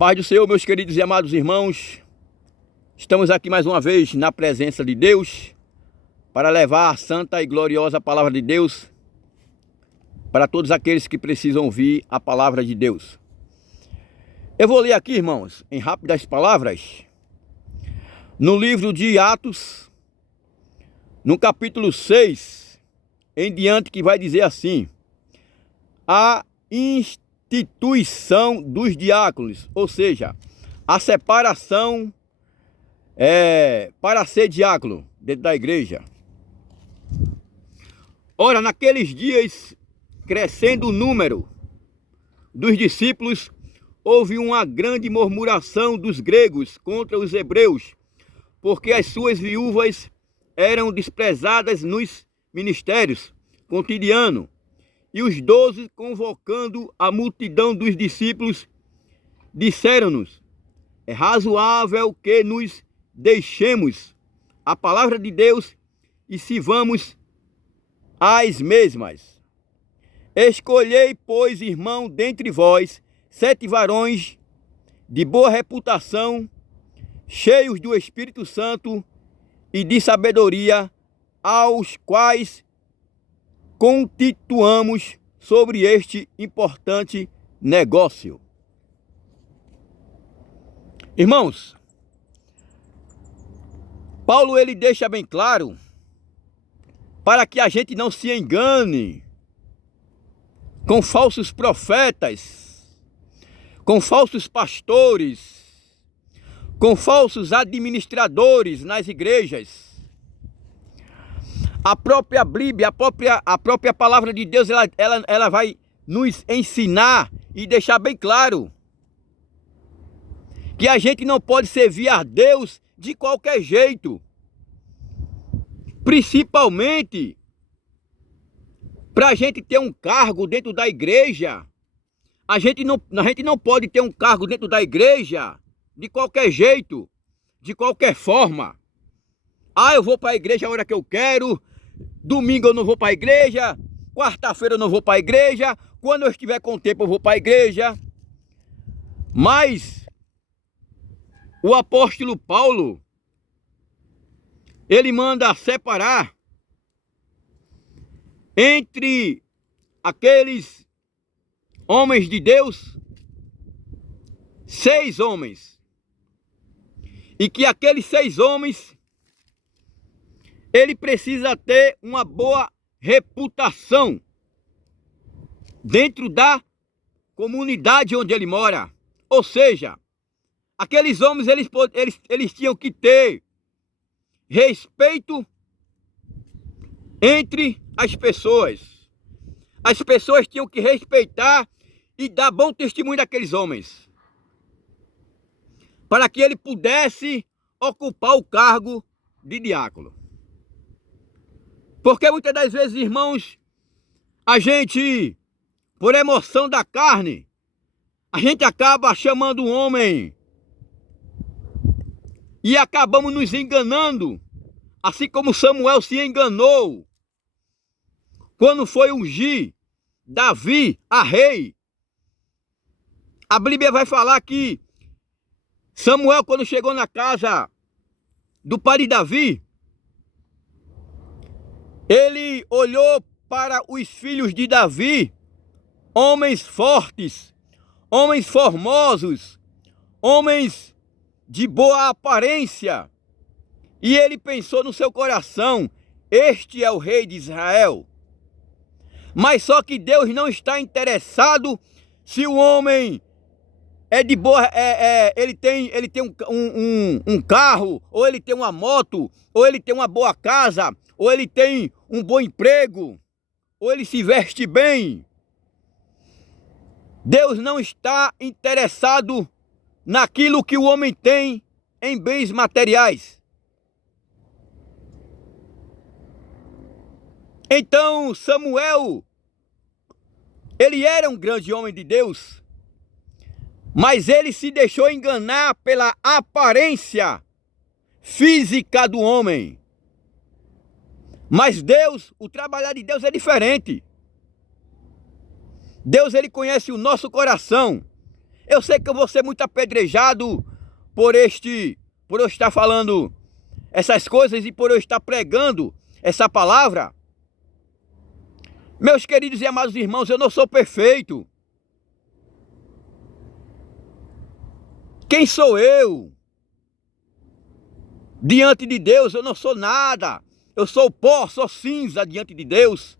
A paz do Senhor, meus queridos e amados irmãos. Estamos aqui mais uma vez na presença de Deus para levar a santa e gloriosa palavra de Deus para todos aqueles que precisam ouvir a palavra de Deus. Eu vou ler aqui, irmãos, em rápidas palavras, no livro de Atos, no capítulo 6, em diante, que vai dizer assim: a instituição dos diáconos, ou seja, a separação para ser diácono dentro da igreja. Ora, naqueles dias, crescendo o número dos discípulos, houve uma grande murmuração dos gregos contra os hebreus, porque as suas viúvas eram desprezadas nos ministérios cotidianos. E os 12, convocando a multidão dos discípulos, disseram-nos: é razoável que nos deixemos a palavra de Deus e sirvamos às mesmas. Escolhei, pois, irmão, dentre vós, 7 varões de boa reputação, cheios do Espírito Santo e de sabedoria, aos quais constituamos sobre este importante negócio. Irmãos, Paulo ele deixa bem claro para que a gente não se engane com falsos profetas, com falsos pastores, com falsos administradores nas igrejas. A própria Bíblia, a própria palavra de Deus, ela vai nos ensinar e deixar bem claro que a gente não pode servir a Deus de qualquer jeito. Principalmente para a gente ter um cargo dentro da igreja. A gente não pode ter um cargo dentro da igreja de qualquer jeito, de qualquer forma. Ah, eu vou para a igreja a hora que eu quero. Domingo eu não vou para a igreja, quarta-feira eu não vou para a igreja, quando eu estiver com tempo eu vou para a igreja. Mas o apóstolo Paulo, ele manda separar entre aqueles homens de Deus 6 homens, e que aqueles 6 homens ele precisa ter uma boa reputação dentro da comunidade onde ele mora. Ou seja, aqueles homens eles tinham que ter respeito entre as pessoas. As pessoas tinham que respeitar e dar bom testemunho daqueles homens, para que ele pudesse ocupar o cargo de diácono. Porque muitas das vezes, irmãos, a gente, por emoção da carne, a gente acaba chamando um homem e acabamos nos enganando, assim como Samuel se enganou quando foi ungir Davi a rei. A Bíblia vai falar que Samuel, quando chegou na casa do pai de Davi, ele olhou para os filhos de Davi, homens fortes, homens formosos, homens de boa aparência, e ele pensou no seu coração: este é o rei de Israel. Mas só que Deus não está interessado se o homem é de boa, ele tem um carro, ou ele tem uma moto, ou ele tem uma boa casa, ou ele tem um bom emprego, ou ele se veste bem. Deus não está interessado naquilo que o homem tem em bens materiais. Então Samuel, ele era um grande homem de Deus, mas ele se deixou enganar pela aparência física do homem. Mas Deus, o trabalhar de Deus é diferente. Deus, ele conhece o nosso coração. Eu sei que eu vou ser muito apedrejado por eu estar falando essas coisas e por eu estar pregando essa palavra. Meus queridos e amados irmãos, eu não sou perfeito. Quem sou eu? Diante de Deus eu não sou nada. Eu sou pó, sou cinza diante de Deus.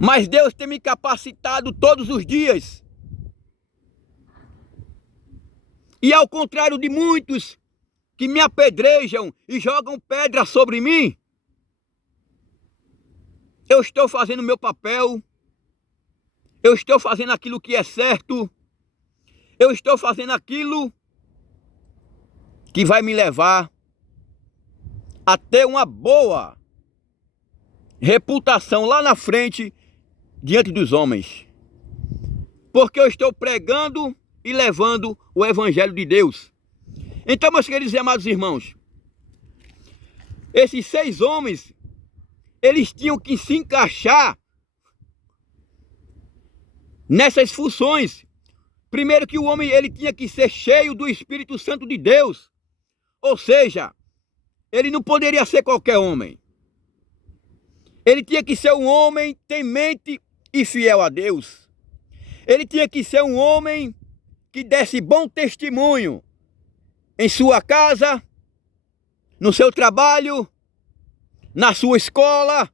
Mas Deus tem me capacitado todos os dias. E ao contrário de muitos que me apedrejam e jogam pedra sobre mim, eu estou fazendo o meu papel. Eu estou fazendo aquilo que é certo. Eu estou fazendo aquilo que vai me levar a ter uma boa reputação lá na frente diante dos homens. Porque eu estou pregando e levando o Evangelho de Deus. Então, meus queridos e amados irmãos, esses 6 homens, eles tinham que se encaixar nessas funções. Primeiro que o homem ele tinha que ser cheio do Espírito Santo de Deus. Ou seja, ele não poderia ser qualquer homem. Ele tinha que ser um homem temente e fiel a Deus. Ele tinha que ser um homem que desse bom testemunho em sua casa, no seu trabalho, na sua escola,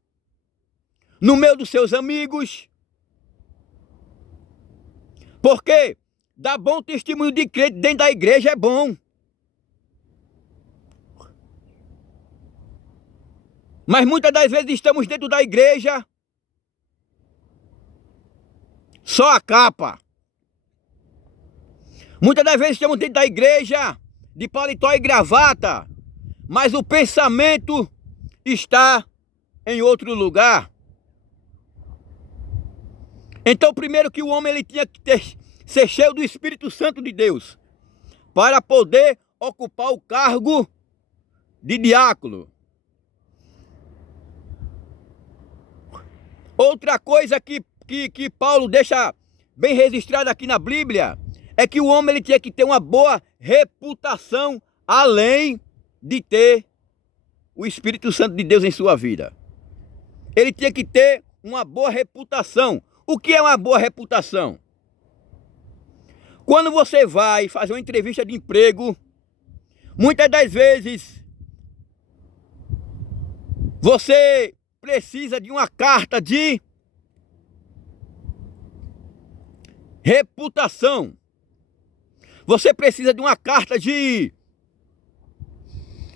no meio dos seus amigos. Porque dar bom testemunho de crente dentro da igreja é bom. Mas muitas das vezes estamos dentro da igreja só a capa. Muitas das vezes estamos dentro da igreja de paletó e gravata, mas o pensamento está em outro lugar. Então, primeiro que o homem ele tinha que ser cheio do Espírito Santo de Deus para poder ocupar o cargo de diácono. Outra coisa que Paulo deixa bem registrado aqui na Bíblia é que o homem ele tinha que ter uma boa reputação, além de ter o Espírito Santo de Deus em sua vida. Ele tinha que ter uma boa reputação. O que é uma boa reputação? Quando você vai fazer uma entrevista de emprego, muitas das vezes você precisa de uma carta de reputação. Você precisa de uma carta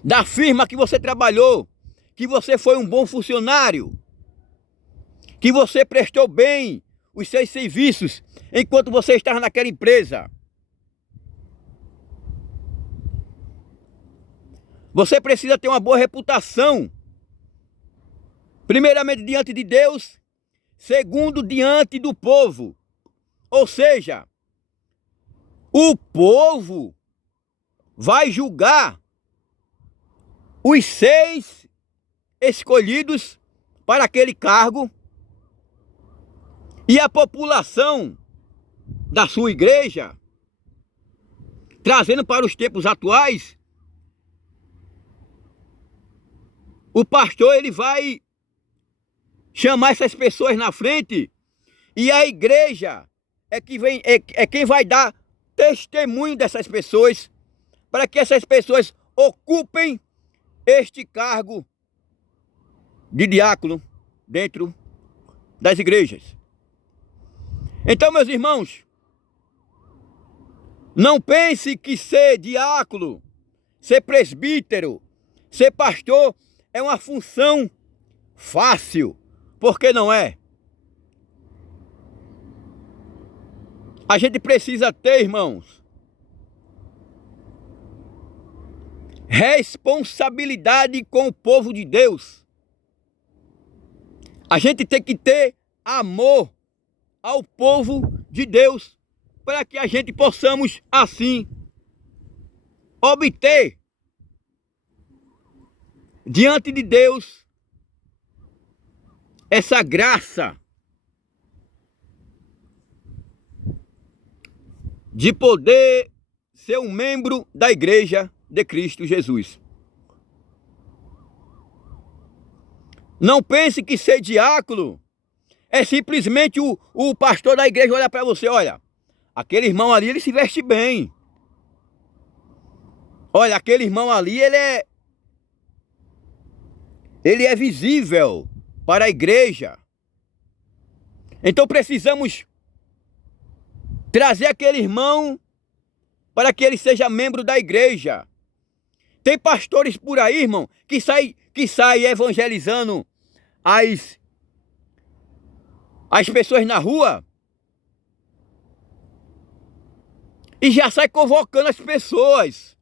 da firma que você trabalhou, que você foi um bom funcionário, que você prestou bem os seus serviços enquanto você estava naquela empresa. Você precisa ter uma boa reputação. Primeiramente diante de Deus, segundo diante do povo. Ou seja, o povo vai julgar os 6 escolhidos para aquele cargo e a população da sua igreja, trazendo para os tempos atuais, o pastor ele vai chamar essas pessoas na frente e a igreja é quem vai dar testemunho dessas pessoas para que essas pessoas ocupem este cargo de diácono dentro das igrejas. Então, meus irmãos, não pense que ser diácono, ser presbítero, ser pastor é uma função fácil, porque não é. A gente precisa ter, irmãos, responsabilidade com o povo de Deus. A gente tem que ter amor ao povo de Deus, para que a gente possamos, assim, obter diante de Deus essa graça de poder ser um membro da igreja de Cristo Jesus. Não pense que ser diácono é simplesmente o pastor da igreja olhar para você, olha, aquele irmão ali, ele se veste bem. Olha, aquele irmão ali, ele é visível para a igreja. Então precisamos trazer aquele irmão para que ele seja membro da igreja. Tem pastores por aí, irmão, que sai evangelizando as pessoas na rua e já sai convocando as pessoas.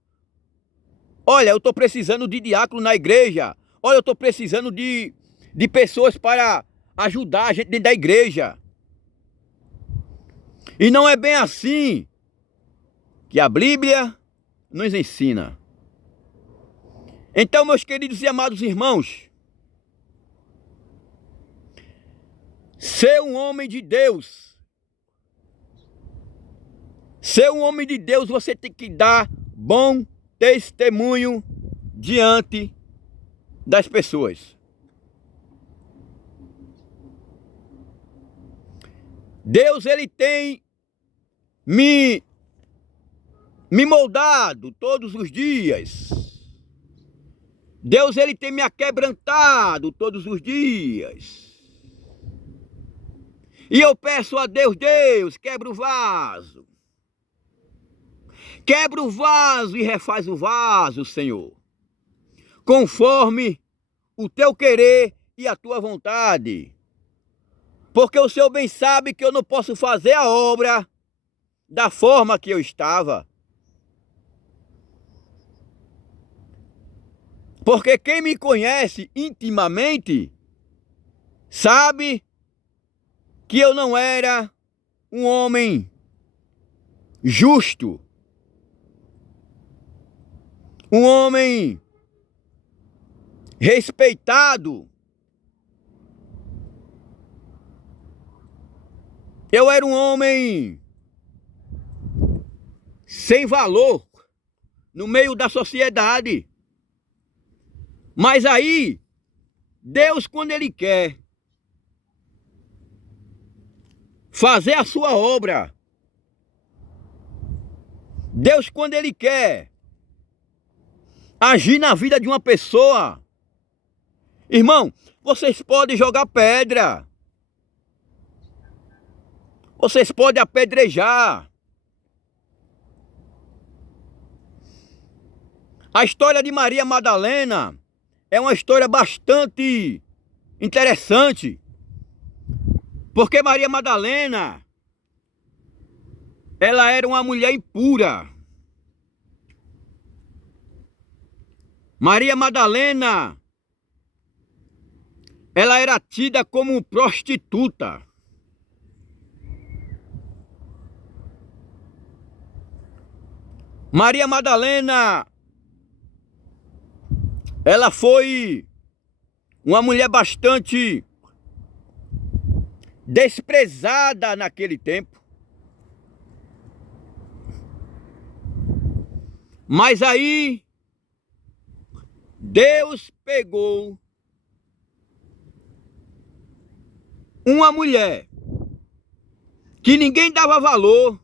Olha, eu estou precisando de diácono na igreja. Olha, eu estou precisando de pessoas para ajudar a gente dentro da igreja. E não é bem assim que a Bíblia nos ensina. Então, meus queridos e amados irmãos, ser um homem de Deus, você tem que dar bom testemunho diante das pessoas. Deus, ele tem me moldado todos os dias. Deus, ele tem me aquebrantado todos os dias. E eu peço a Deus, Deus, quebra o vaso. Quebra o vaso e refaz o vaso, Senhor, conforme o teu querer e a tua vontade. Porque o Senhor bem sabe que eu não posso fazer a obra da forma que eu estava. Porque quem me conhece intimamente sabe que eu não era um homem justo, um homem respeitado. Eu era um homem sem valor no meio da sociedade. Mas aí, Deus, quando ele quer fazer a sua obra, Deus, quando ele quer agir na vida de uma pessoa, irmão, vocês podem jogar pedra, vocês podem apedrejar. A história de Maria Madalena é uma história bastante interessante, porque Maria Madalena, ela era uma mulher impura. Maria Madalena, ela era tida como prostituta. Maria Madalena, ela foi uma mulher bastante desprezada naquele tempo. Mas aí, Deus pegou uma mulher que ninguém dava valor.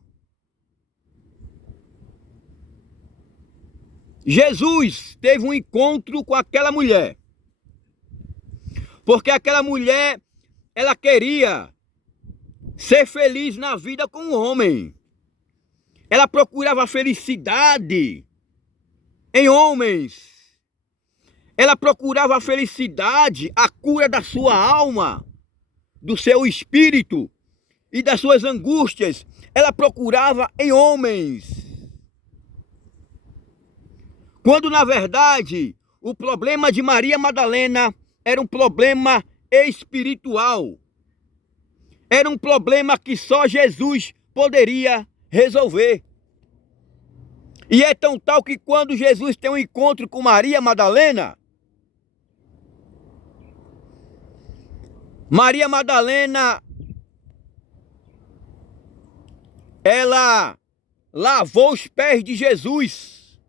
Jesus teve um encontro com aquela mulher, porque aquela mulher, ela queria ser feliz na vida com o homem. Ela procurava felicidade em homens. Ela procurava a felicidade, a cura da sua alma, do seu espírito e das suas angústias. Ela procurava em homens. Quando, na verdade, o problema de Maria Madalena era um problema espiritual. Era um problema que só Jesus poderia resolver. E é tão tal que quando Jesus tem um encontro com Maria Madalena, Maria Madalena, ela lavou os pés de Jesus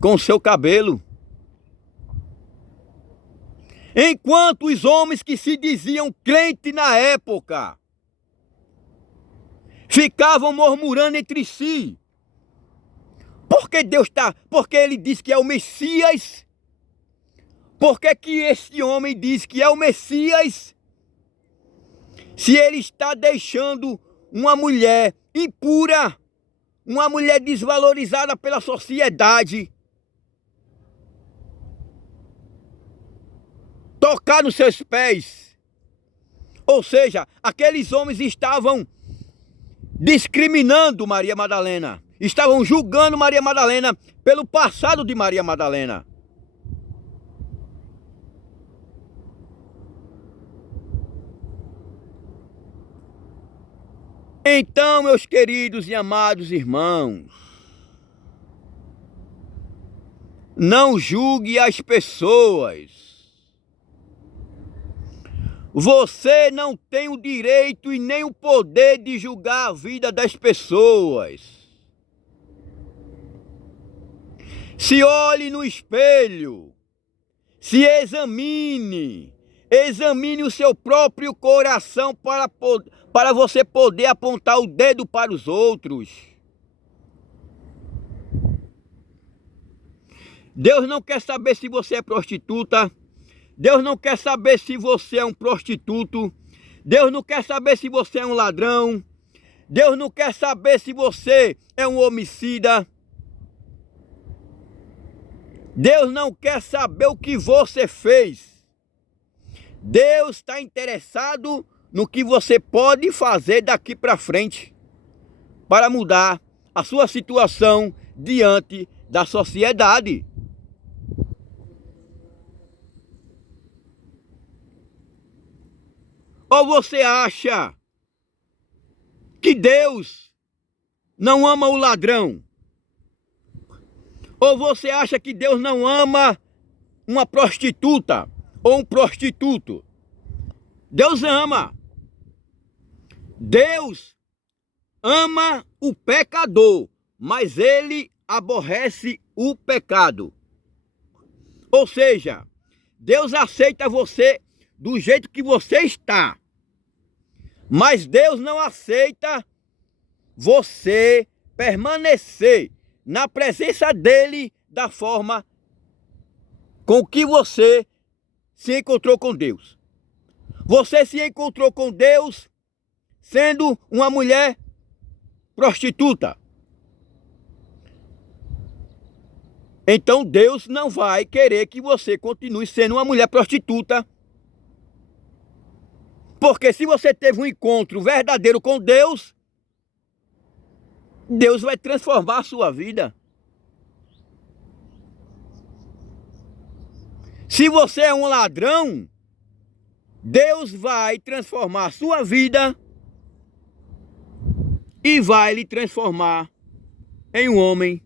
com seu cabelo. Enquanto os homens que se diziam crentes na época ficavam murmurando entre si, porque ele diz que é o Messias, porque que este homem diz que é o Messias, se ele está deixando uma mulher impura, uma mulher desvalorizada pela sociedade, tocar nos seus pés. Ou seja, aqueles homens estavam discriminando Maria Madalena, estavam julgando Maria Madalena pelo passado de Maria Madalena. Então, meus queridos e amados irmãos, não julgue as pessoas. Você não tem o direito e nem o poder de julgar a vida das pessoas. Se olhe no espelho, se examine o seu próprio coração para você poder apontar o dedo para os outros. Deus não quer saber se você é prostituta. Deus não quer saber se você é um prostituto. Deus não quer saber se você é um ladrão. Deus não quer saber se você é um homicida. Deus não quer saber o que você fez. Deus está interessado no que você pode fazer daqui para frente para mudar a sua situação diante da sociedade. Ou você acha que Deus não ama o ladrão? Ou você acha que Deus não ama uma prostituta ou um prostituto? Deus ama. Deus ama o pecador, mas ele aborrece o pecado. Ou seja, Deus aceita você do jeito que você está. Mas Deus não aceita você permanecer na presença dele da forma com que você se encontrou com Deus. Você se encontrou com Deus sendo uma mulher prostituta. Então Deus não vai querer que você continue sendo uma mulher prostituta. Porque se você teve um encontro verdadeiro com Deus, Deus vai transformar a sua vida. Se você é um ladrão, Deus vai transformar a sua vida e vai lhe transformar em um homem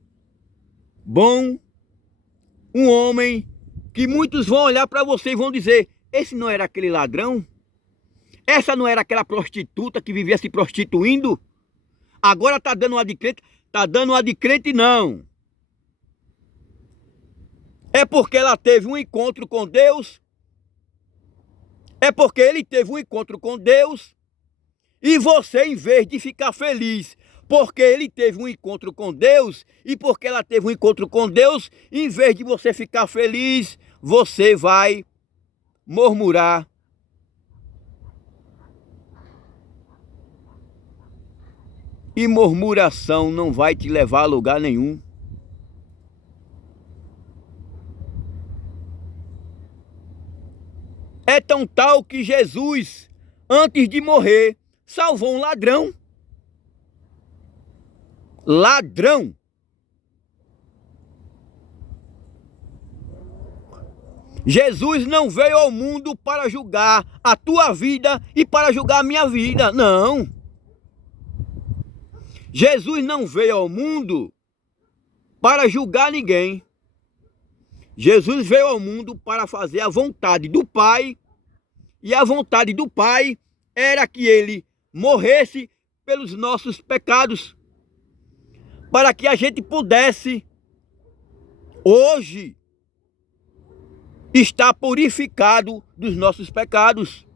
bom, um homem que muitos vão olhar para você e vão dizer: esse não era aquele ladrão? Essa não era aquela prostituta que vivia se prostituindo? Agora está dando uma de crente? Está dando uma de crente não. É porque ela teve um encontro com Deus. É porque ele teve um encontro com Deus. E você, em vez de ficar feliz porque ele teve um encontro com Deus e porque ela teve um encontro com Deus, em vez de você ficar feliz, você vai murmurar. E murmuração não vai te levar a lugar nenhum. É tão tal que Jesus, antes de morrer, salvou um ladrão. Ladrão. Jesus não veio ao mundo para julgar a tua vida e para julgar a minha vida, não. Jesus não veio ao mundo para julgar ninguém. Jesus veio ao mundo para fazer a vontade do Pai, e a vontade do Pai era que ele morresse pelos nossos pecados, para que a gente pudesse hoje estar purificado dos nossos pecados.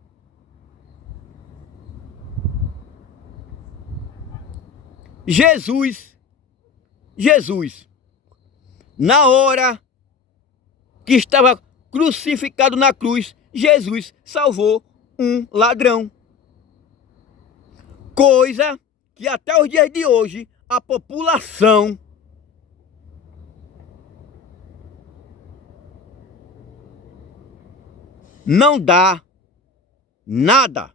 Jesus, na hora que estava crucificado na cruz, Jesus salvou um ladrão. Coisa que até os dias de hoje a população não dá nada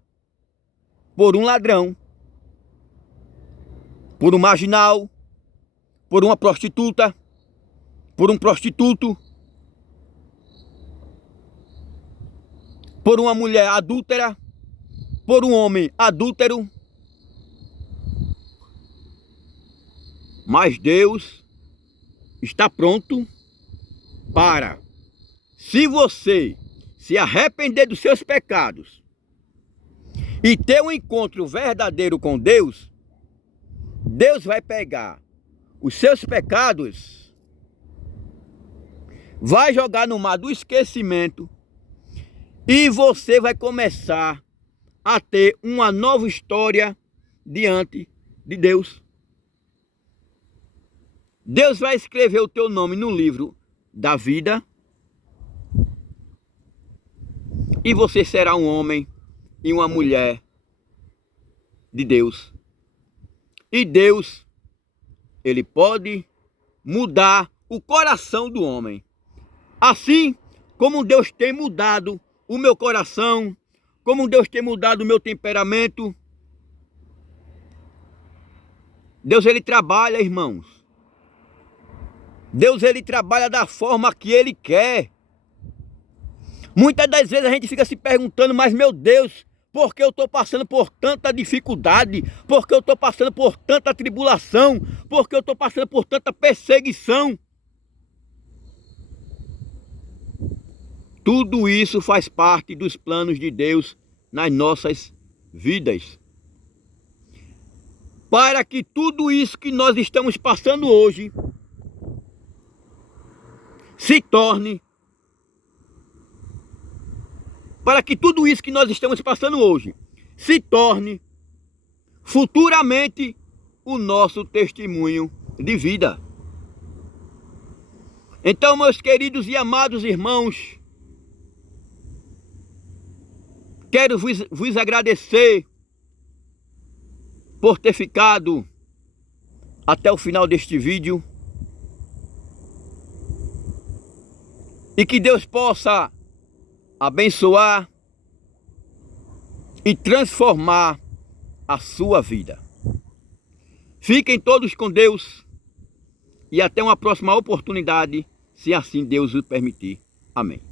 por um ladrão, por um marginal, por uma prostituta, por um prostituto, por uma mulher adúltera, por um homem adúltero. Mas Deus está pronto para, se você se arrepender dos seus pecados e ter um encontro verdadeiro com Deus, Deus vai pegar os seus pecados, vai jogar no mar do esquecimento e você vai começar a ter uma nova história diante de Deus. Deus vai escrever o teu nome no livro da vida e você será um homem e uma mulher de Deus. E Deus, Ele pode mudar o coração do homem. Assim como Deus tem mudado o meu coração, como Deus tem mudado o meu temperamento. Deus, Ele trabalha, irmãos. Deus, Ele trabalha da forma que Ele quer. Muitas das vezes a gente fica se perguntando, mas meu Deus, por que eu estou passando por tanta dificuldade? Por que eu estou passando por tanta tribulação? Por que eu estou passando por tanta perseguição? Tudo isso faz parte dos planos de Deus nas nossas vidas. Para que tudo isso que nós estamos passando hoje se torne, para que tudo isso que nós estamos passando hoje se torne futuramente o nosso testemunho de vida. Então, meus queridos e amados irmãos, quero vos agradecer por ter ficado até o final deste vídeo. E que Deus possa abençoar e transformar a sua vida. Fiquem todos com Deus e até uma próxima oportunidade, se assim Deus o permitir. Amém.